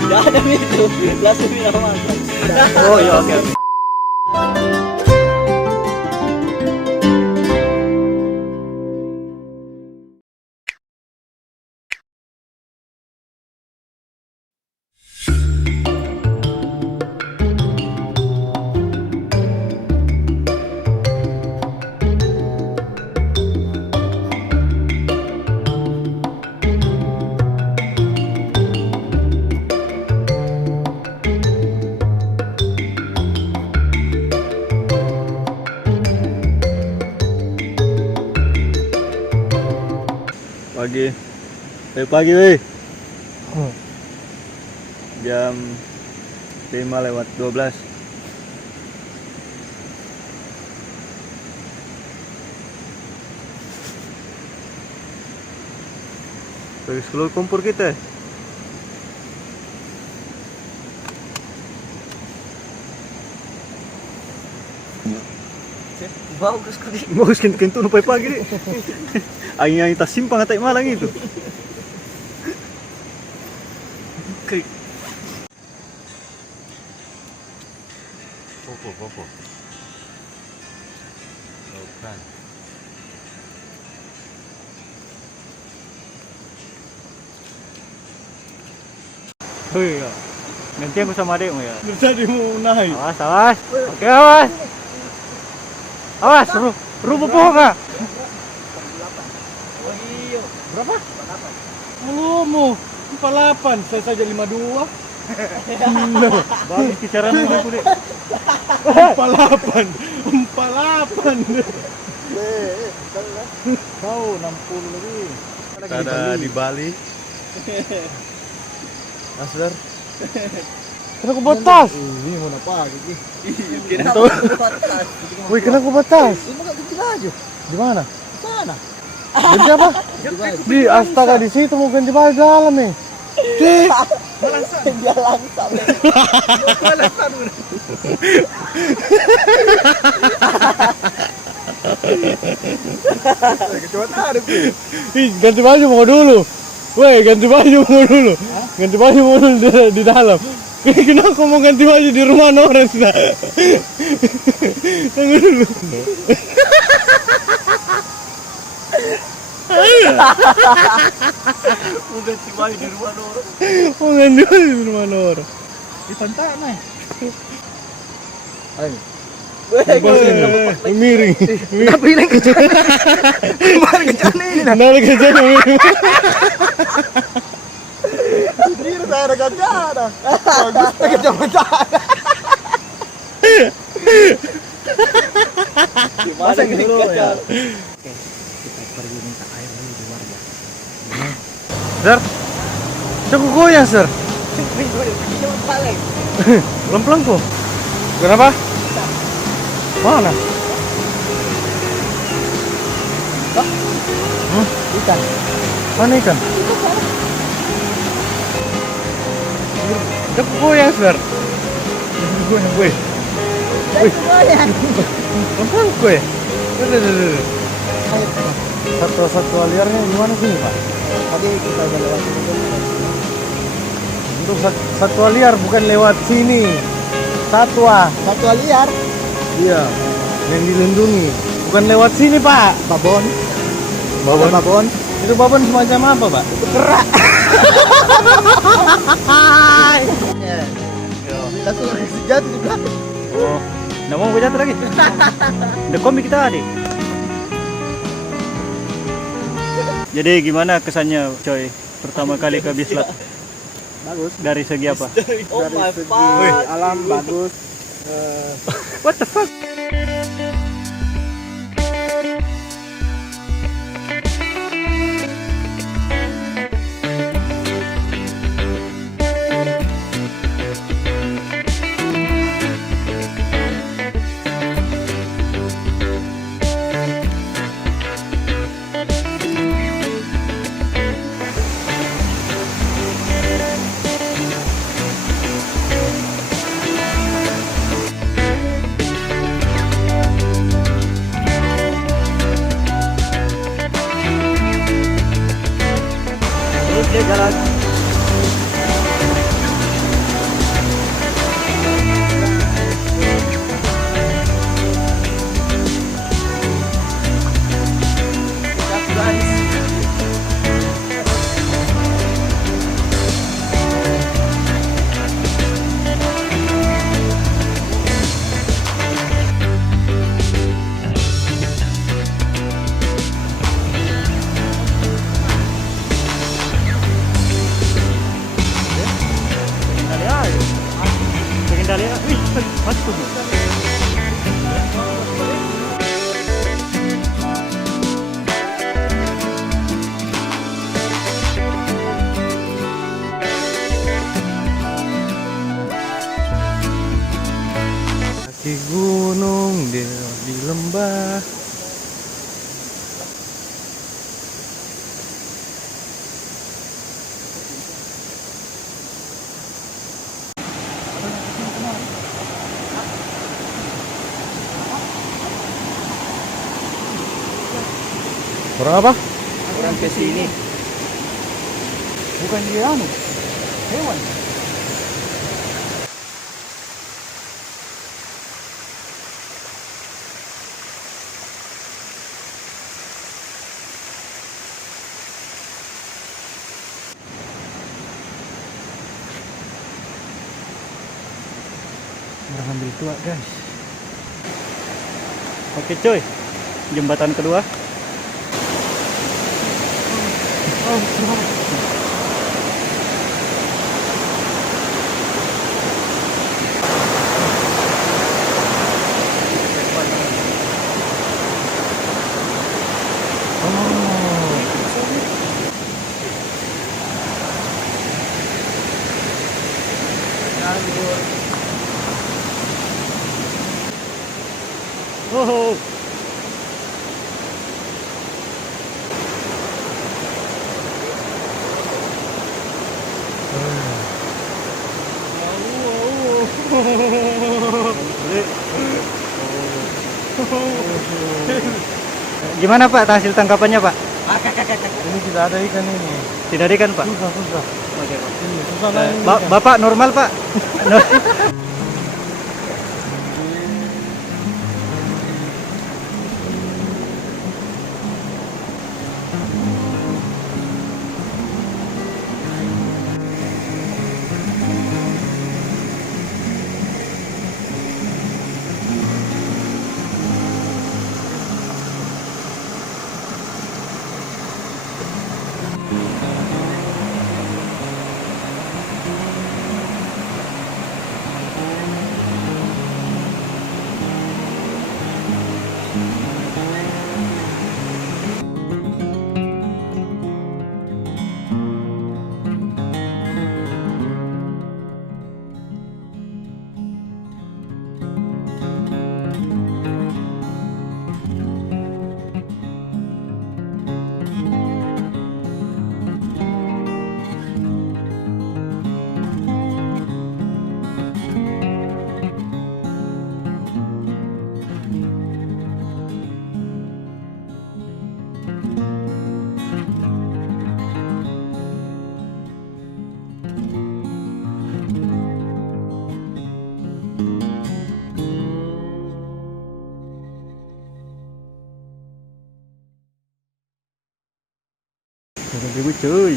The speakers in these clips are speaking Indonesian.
Tidak ada itu. Langsung minum makan. Oh ya oke oke. Pagi weh. Jam 5:12. Pergi keluar kompor kita. Bagus kali. Bagus kentu nupai pagi ni. Angin tas simpang atai malang itu. Krik. Popo. Bukan. Hei, nanti aku sama adekmu ya. Jadi mau naik. Awas. Oke, awas. Awas, rubuh pohon kah? Berapa? Mau 48, saya saja 52. Bagus kisaran aku deh. 48. Tahu 60 lebih. Ada di Bali. Aslar. Kena ku batas. Ini mau apa gitu? Kenapa batas? Wih, kena ku batas. Cuma gak ganti baju. Di mana? Sana. Ganti apa? Di astaga di situ mau ganti baju dalam nih. Dia langsam. Ih, ganti baju mau dulu. Woi, ganti baju mau dulu. Ganti baju mau dulu di dalam. Kenapa mau ganti baju di rumah orang sudah? Tunggu dulu. Mau ganti baju di rumah orang. Mau ganti baju di rumah orang. Di pantai nih. Ayo. Miring. Tapi ini kejadian. Kemarin kejadian ini lah. Nah, kejadian. Ini saya ada kejadian. Bagus kejadian. Gimana dulu ya? Oke, kita pergi minta air dulu di warga. Sir, cukup goyang, Sir. Jangan paling. Pelan-pelan kok. Kenapa? Mana? Ikan. Mana ikan? Cukup goyang, Sir. Goyang, gue. Pelan-pelan gue. Satu liarnya gimana sini, Pak? Tadi kita udah lewat sini. Untuk satwa liar bukan lewat sini. Satwa. Satwa liar. Iya. Yang dilindungi. Bukan lewat sini, Pak. Babon. Babon. Babon. Itu babon semacam apa, Pak? Itu kerak. Langsung jatuh di belakang. Oh, nggak mau jatuh lagi. Udah komik kita adik. Jadi gimana kesannya, coy? Pertama kali ke Bislat. Bagus. Dari segi apa? Oh Dari my segi god. alam bagus. What the fuck? Terus dia jalan. Orang apa? Orang ke sini. Bukan dia anu. Hewan. Orang ambil tua guys. Oke coy, jembatan kedua. Oh. Gimana Pak hasil tangkapannya Pak? Ini tidak ada ikan ini. Tidak ada ikan Pak? Susah. Oke Pak. Ini susah lah ini. Bapak normal Pak? Ribut cuy.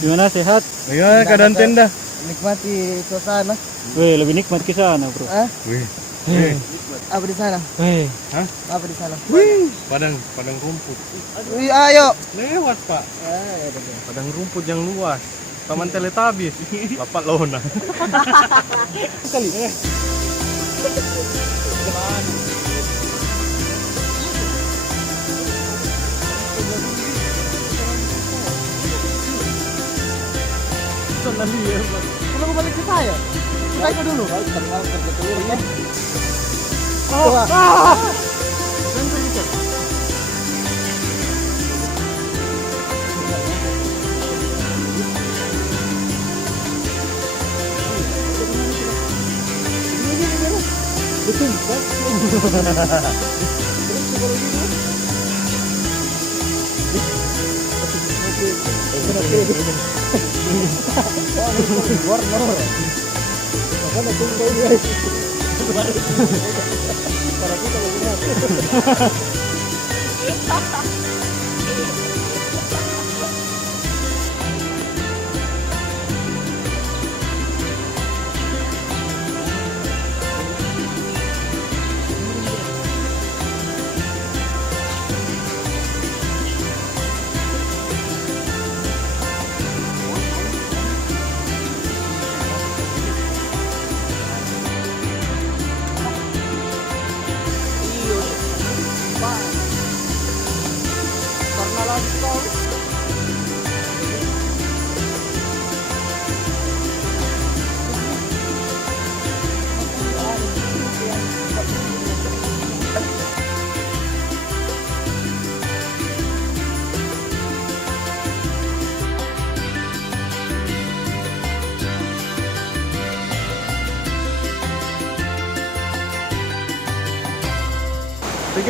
Gimana sehat? Bagaimana keadaan tenda? Nikmati suasana. Weh, lebih nikmat ke sana, Bro. Wih. Apa di sana? Weh. Apa di sana? Padang rumput. Wih, ayo. Lewat, Pak. Padang rumput yang luas. Taman Teletabis. Lapak Lona. Kali. Kenapa balik ke saya? Kita ikut dulu. Oh.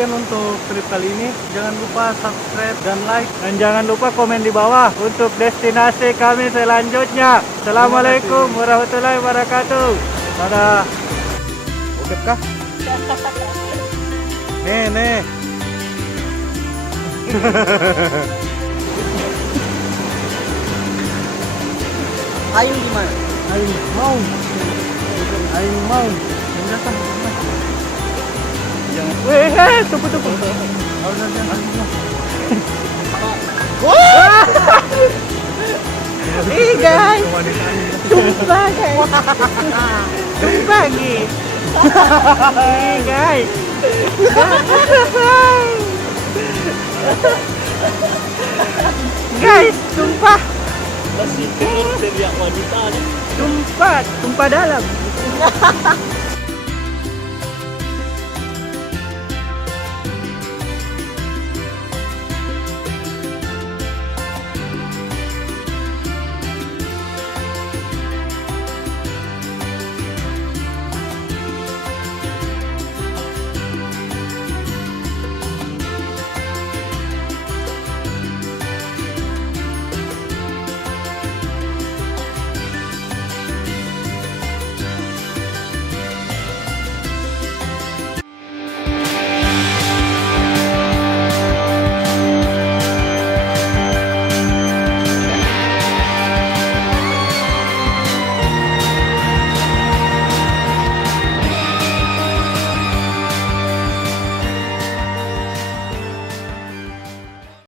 sekian untuk trip kali ini. Jangan lupa subscribe dan like. Dan jangan lupa komen di bawah untuk destinasi kami selanjutnya. Assalamualaikum warahmatullahi wabarakatuh. Dadah. Oke kah? Nih. Ayo gimana? Ayo mau. Yang datang. Jangan. Weh, tunggu. Ih guys, sumpah guys. Sumpah guys. Ih guys. Guys, sumpah. Masih teriak wanita nih. Sumpah dalam.